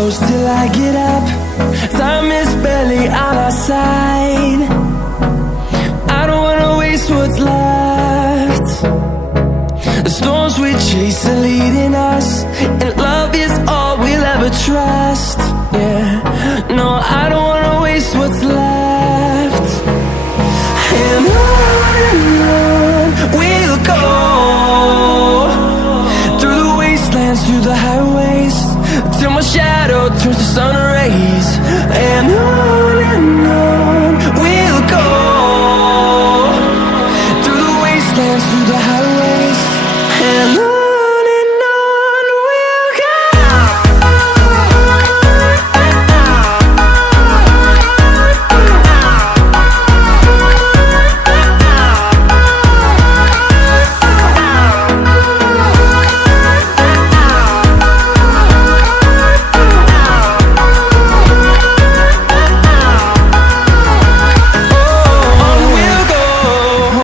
close till I get up. Time is barely on our side. I don't wanna waste what's left. The storms we chase are leading us, and love is all we'll ever trust. Yeah, no, I don't wanna waste what's left. And on we'll go, through the wastelands, through the highways, till my shadow turns to sun rays. And on